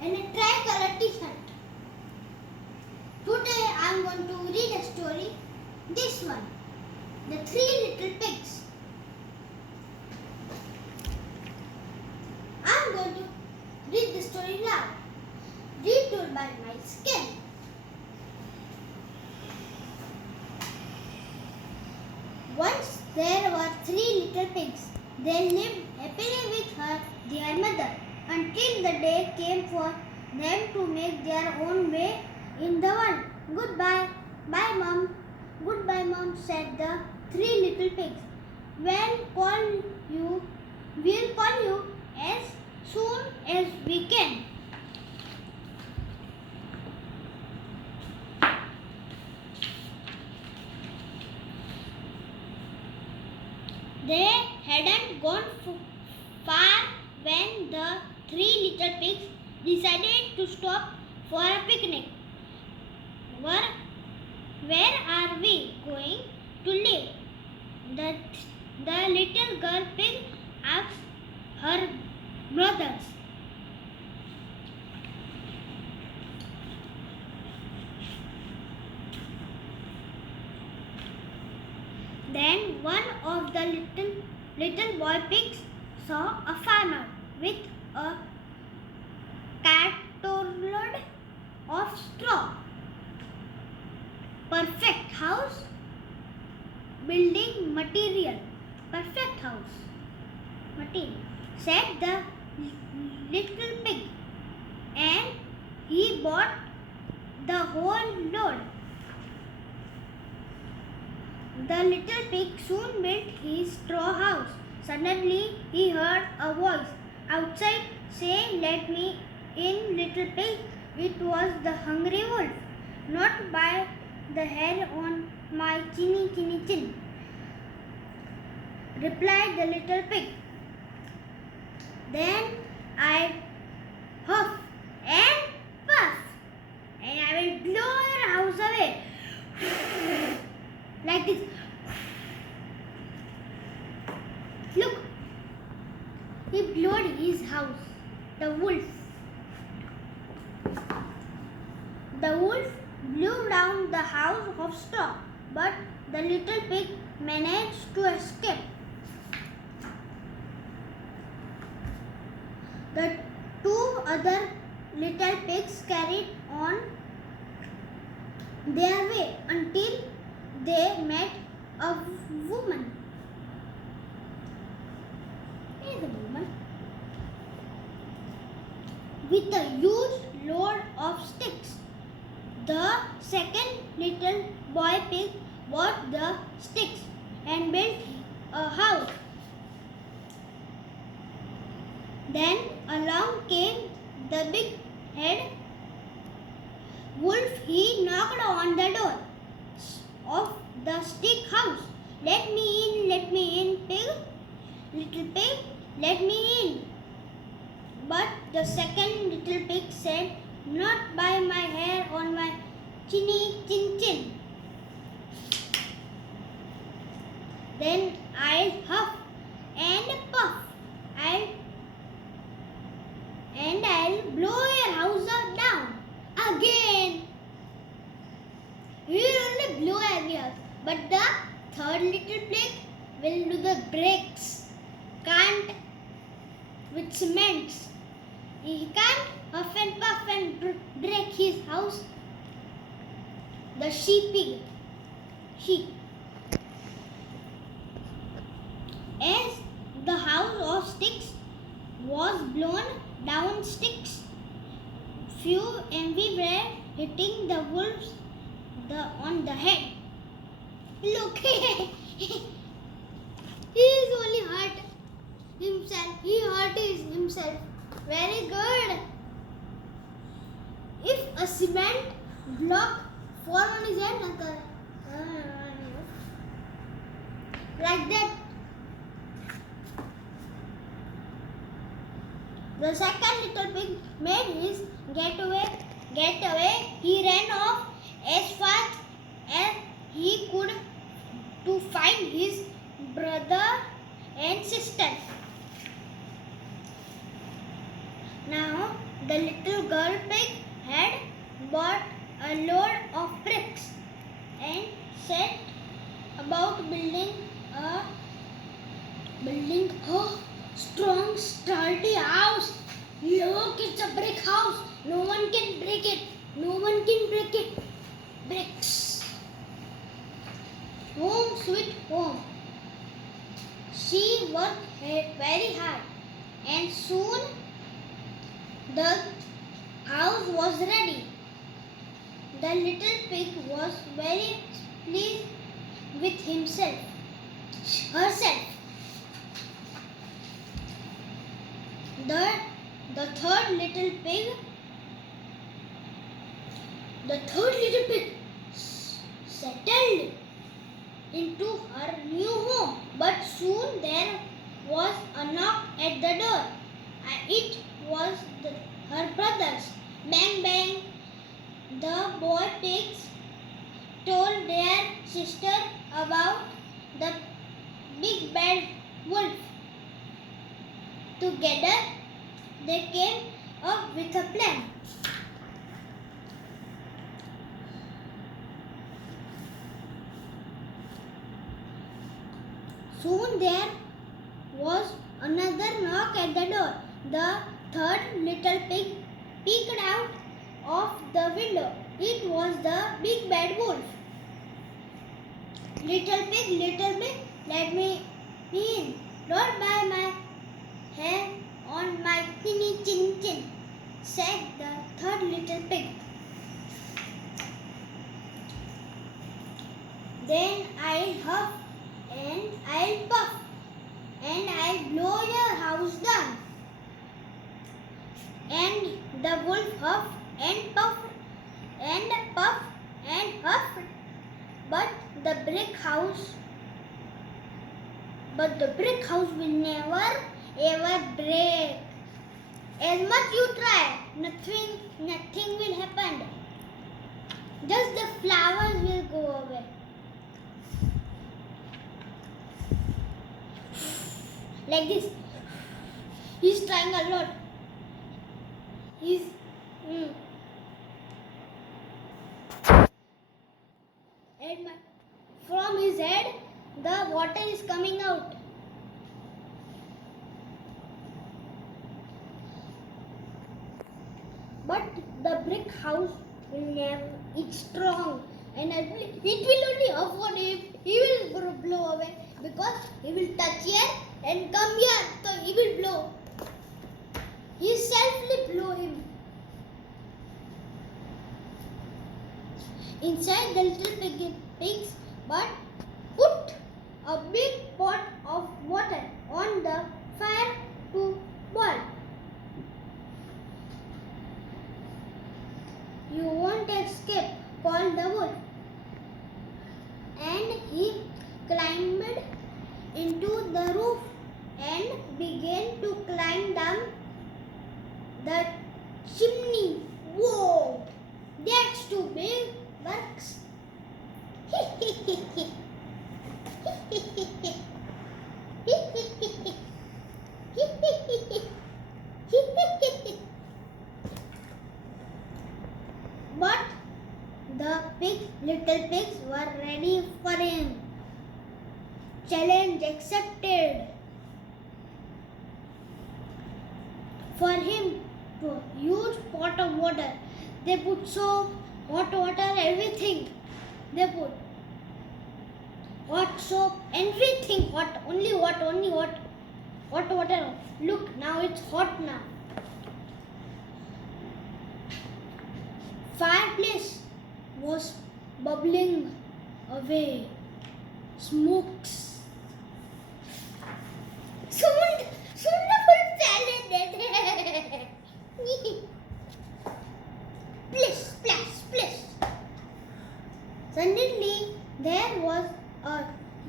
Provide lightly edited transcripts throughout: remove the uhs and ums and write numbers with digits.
and a tricolor t-shirt. Today I am going to read a story. This one, The Three Little Pigs. I am going to read the story loud. Retold by my skin. Once there were three little pigs. They lived happily with their mother, until the day came for them to make their own way in the world. Goodbye, bye mom. Goodbye mom, said the three little pigs. We'll call you as soon as we can. They hadn't gone far when the three little pigs decided to stop for a picnic. Where are we going to live? The little girl pig asked her brothers. Then one of the little boy pigs saw a farmer with a cartload of straw. Perfect house building material. Perfect house material, said the little pig, and he bought the whole load. The little pig soon built his straw house. Suddenly he heard a voice outside say, "Let me in, little pig." It was the hungry wolf. "Not by the hair on my chinny chin," replied the little pig. "Then I huff and puff, and I will blow your house away." Like this. Look, he blew his house. The wolf blew down the house of straw, but the little pig managed to escape. The two other little pigs carried on their way until they met a woman. Here's a woman with a huge load of sticks. The second little boy pig bought the sticks and built a house. Then along came the big head wolf. He knocked on the door of the stick house. "Let me in, pig. Little pig, let me in." But the second little pig said, "Not by my hair on my chinny chin. Then I'll huff and puff. I'll blow your house down again." We will only blow every house, but the third little pig will do the bricks. Can't with cements. He can't huff and puff and break his house. The sheep. As the house of sticks was blown down, sticks flew everywhere, hitting the wolves on the head. Look, he is only hurt himself. He hurt himself. Very good. If a cement block fall on his head, like that. The second little pig made his getaway. He ran off as fast as he could to find his brother and sister. Now The little girl pig had bought a load of bricks and set about building a strong, sturdy house. Look, it's a brick house. No one can break it. No one can break it. Bricks. Home sweet home. She worked very hard, and soon the house was ready. The little pig was very pleased with herself. The third little pig settled into her new home. But soon there was a knock at the door. It was her brothers. Bang, bang. The boy pigs told their sister about the big bad wolf. Together they came up with a plan. Soon there was another knock at the door. The third little pig peeked out of the window. It was the big bad wolf. Little pig, let me in. Don't bite my hair on my tinny chin chin, said the third little pig. Then I'll huff and I'll puff and I'll blow your house down. And the wolf huffed and puffed and puffed and huffed, but the brick house will never ever break. As much you try, nothing will happen. Just the flowers will go away. Like this. He's trying a lot. From his head, the water is coming out. But the brick house will never, it's strong, and it will only afford him. He will blow away because he will touch here and come here, so he will blow. He selfly blow him. Inside the little pigs, but put a big pot of water on the fire to boil. You won't escape, called the wolf. And he climbed into the roof and began to climb down the chimney. Whoa! That's too big, Bugs. But the little pigs were ready for him. Challenge accepted. For him, to a huge pot of water. They put soap, hot water, everything. They put hot soap, everything hot, only hot. Hot water. Look, now it's hot now. Fireplace was bubbling away. Smokes. Soon the full salad. Splish, splash, splish. Suddenly, there was a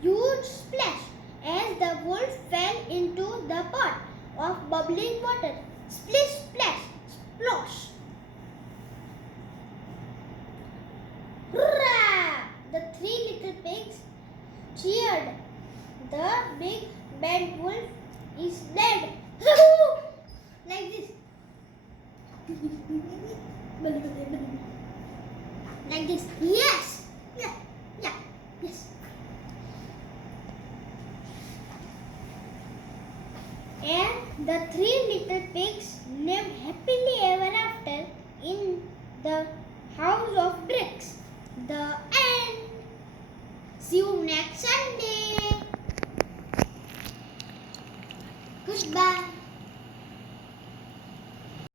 huge splash as the wolf fell into the pot of bubbling water. Splish, splash, splosh. Hurrah! The three little pigs cheered. The big bad wolf is dead. Like this. Like this. Yes. Yeah. Yeah. Yes. And the three little pigs lived happily ever after in the house of bricks. The end. See you next